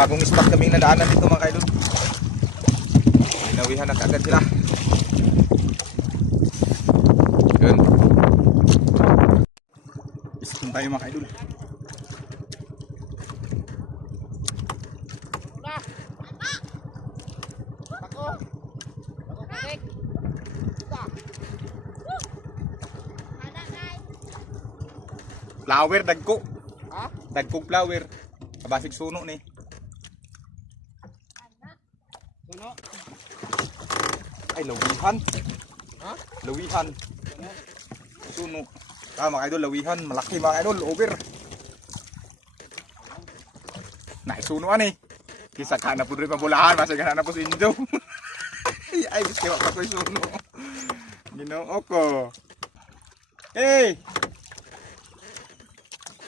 bagong spot kaming nadaanan dito mga kaidol. Linawihan na kaagad sila. Yun. Ispon tayo mga kaidol. Flower dagko. Ha? Dagkog flower. Kabasig suno ni. Suno? Ay lawihan. Ha? Lawihan. Suno. Mga idol, lawihan. Malaki mga idol. Over. Naisunuan eh. Kisa ka na po rin pabulahan. Masagan na po si Injo. Ay, gusto ka ko suno. Ginoo ko. Hey!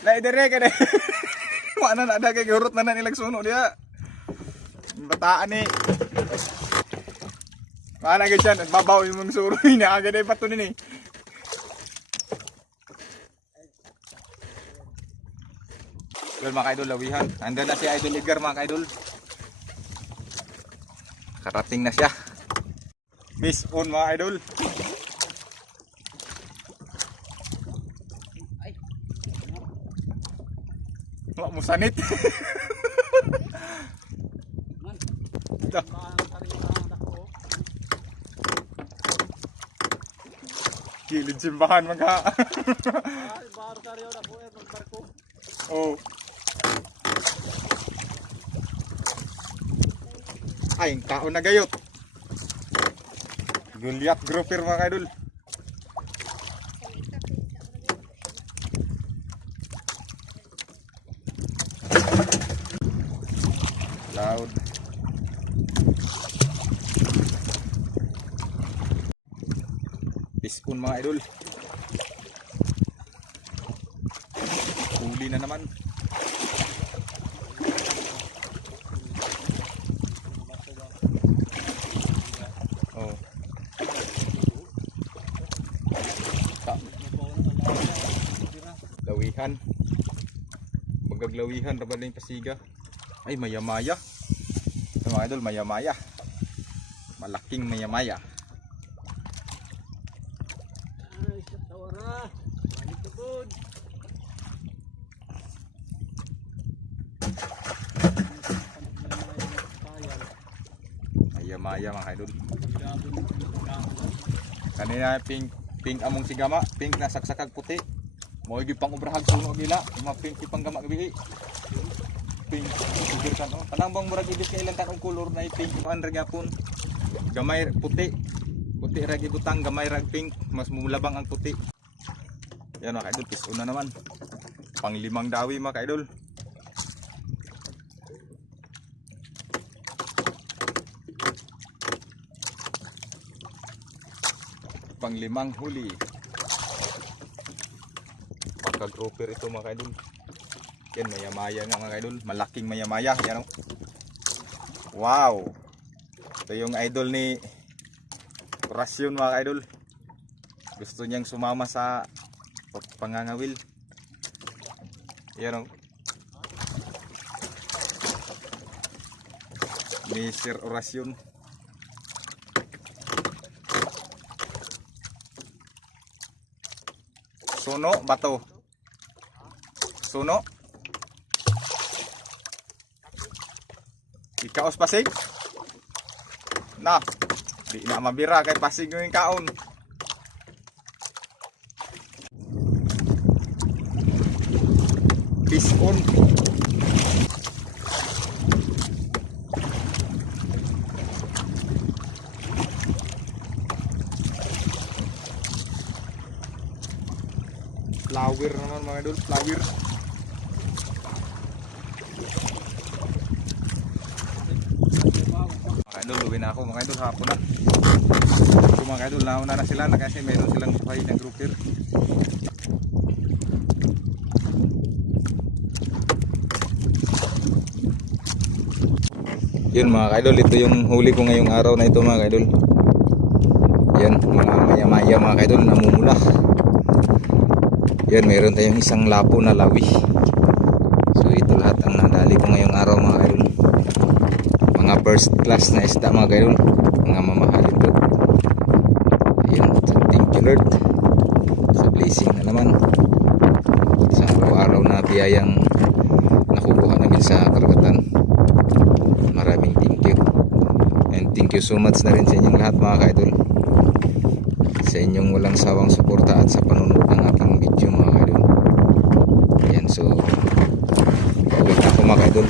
Naidere ka na. Mana na ada kay gurot na nilang suno dia. Bataan ni. Mana gyud siya babaw yung mga suroy na agad ay pato ni. Well mga idol lawihan. Andun na si Idol Edgar mga idol. Karating na siya. Miss on mga idol. Wala mo sanit. Ito. Kilid simbahan mga. Oh. Ay, kaon na gayot. Gulyat grouper mga idol. Loud. Pispon mga idol. Huli na naman. Oh. Lawihan. Magaglawihan rabad na yung pasiga. Ay maya-maya. Mga idol, maya-maya. Malaking maya-maya. Ay, tawara. Balik ka po. Maya-maya mga idol. Kanina pink among sigama, pink na saksakag puti. Mo gyud pang ubrahag suno gila, mga pink ipang gama gabi. Pink siguro kan oh. Kanang bang murag ibig kay ilang tanong color na pink man ra gyapon. Gamay puti. Puti ra gyud butang, gamay ra pink, mas mulabang ang puti. Yan mga idol, piso na naman. Pang limang dawi mga idol. Pang limang huli. Pagka-grouper ito mga idol. Yan maya-maya nga mga idol. Malaking maya-maya. Yan o. Wow. Ito yung idol ni Orasyon mga idol. Gusto niyang sumama sa pangangawil. Yan o. Ni Sir Orasyon. Suno, bato. Suno. Ikaos pasig. Na. Di na mabira kay pasig yung kaon. Fish on. Flower naman mga idol, flower. Mga idol, uwi na ako mga idol, hapon na. So mga idol, nauna na sila na kasi meron silang buhay na grouper. Yun mga idol, ito yung huli ko ngayong araw na ito mga idol. Yan, mga maya-maya mga idol, namumula. Yan, meron tayong isang lapo na lawi. So ito lahat ang nadali ko ngayong araw mga idol. mga first class na isda mga kaidol, mga mamahalin to. Ayun, so thank you Lord sa blessing na naman sa araw-araw na biyayang nakukuha namin sa karagatan. Maraming thank you, and thank you so much na rin sa inyong lahat mga kaidol, sa inyong walang sawang suporta at sa panonood ng aking video mga kaidol. Ayan, so pauwi na ako mga kaidol.